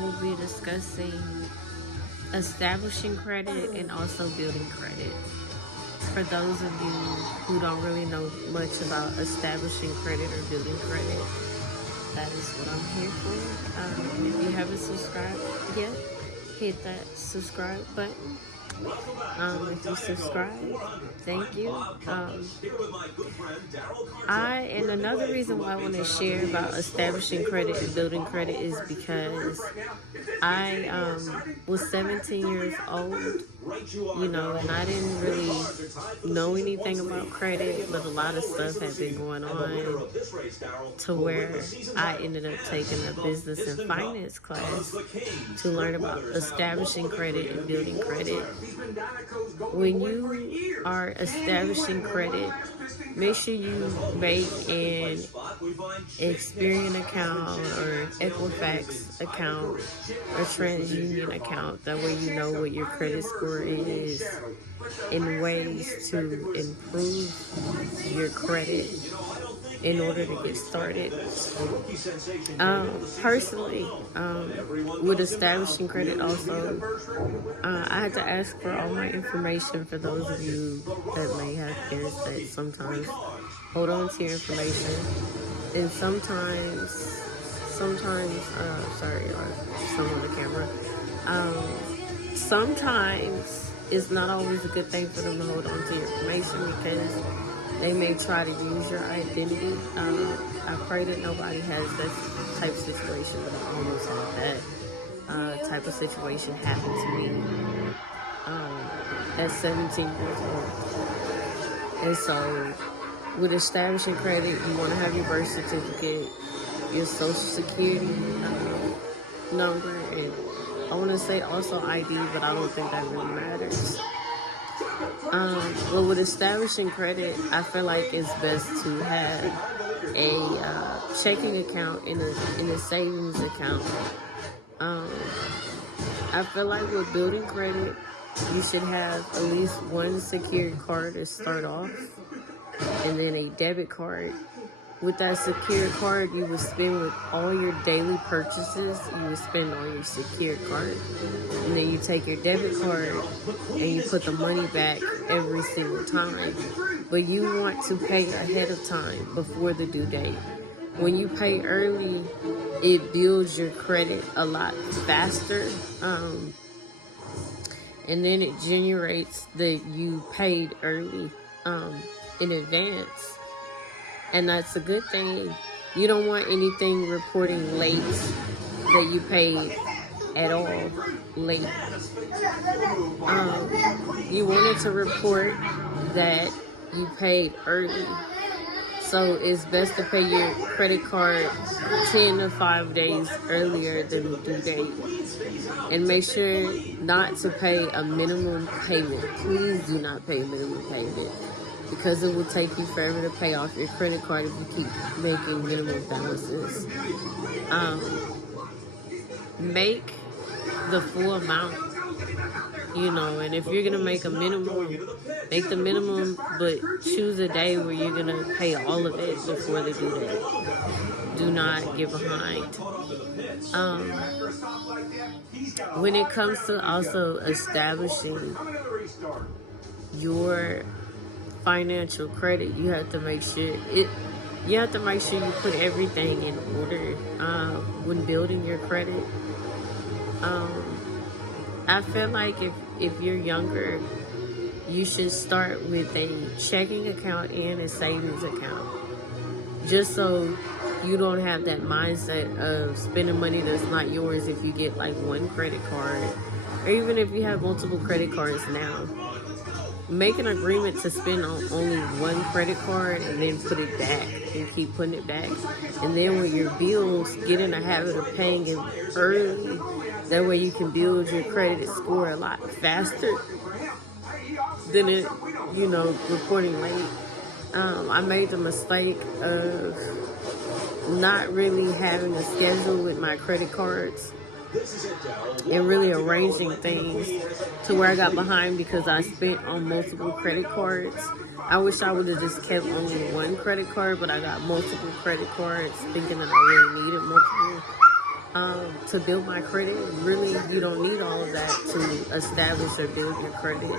will be discussing establishing credit and also building credit. For those of you who don't really know much about establishing credit or building credit, that is what I'm here for. If you haven't subscribed yet, hit that subscribe button. If you subscribe, thank you. And another reason why I want to share about establishing credit and building credit is because I was 17 years old, and I didn't really know anything about credit, but a lot of stuff had been going on to where I ended up taking a business and finance class to learn about establishing credit and building credit. When you are establishing credit, make sure you make an Experian account or Equifax account or TransUnion account. That way you know what your credit score is and ways to improve your credit in order to get started. Personally, with establishing credit also, I had to ask for all my information for those of you that may have parents that sometimes hold on to your information. And sometimes, sorry, some on the camera, sometimes it's not always a good thing for them to hold on to your information because they may try to use your identity. I pray that nobody has that type of situation, but I almost had that type of situation happen to me at 17 years old. And so with establishing credit, you want to have your birth certificate, your social security number, and I want to say also ID, but I don't think that really matters. But with establishing credit, I feel like it's best to have a checking account and a savings account. I feel like with building credit, you should have at least one secured card to start off, and then a debit card. With that secured card, you would spend with all your daily purchases, you would spend on your secured card. And then you take your debit card and you put the money back every single time. But you want to pay ahead of time before the due date. When you pay early, it builds your credit a lot faster. And then it generates that you paid early in advance. And that's a good thing. You don't want anything reporting late that you paid at all late. You want it to report that you paid early. So it's best to pay your credit card 10 to 5 days earlier than the due date. And make sure not to pay a minimum payment. Please do not pay a minimum payment, because it will take you forever to pay off your credit card if you keep making minimum balances. Make the full amount, and if you're gonna make a minimum, make the minimum, but choose a day where you're gonna pay all of it before the due date. Do not get behind. When it comes to also establishing your financial credit, you have to make sure you put everything in order when building your credit. I feel like if you're younger, you should start with a checking account and a savings account, just so you don't have that mindset of spending money that's not yours if you get like one credit card, or even if you have multiple credit cards now. Make an agreement to spend on only one credit card and then put it back and keep putting it back. And then with your bills, get in a habit of paying it early. That way you can build your credit score a lot faster than it, reporting late. I made the mistake of not really having a schedule with my credit cards and really arranging things to where I got behind because I spent on multiple credit cards. I wish I would have just kept only one credit card, but I got multiple credit cards thinking that I really needed multiple. to build my credit. Really, you don't need all of that to establish or build your credit.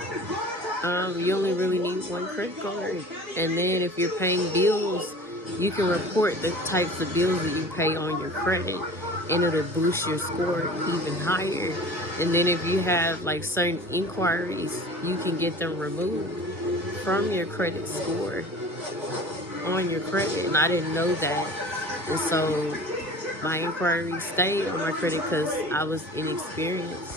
You only really need one credit card. And then if you're paying bills, you can report the types of bills that you pay on your credit, and it'll boost your score even higher. And then if you have like certain inquiries, you can get them removed from your credit score on your credit. And I didn't know that. And so my inquiries stayed on my credit because I was inexperienced.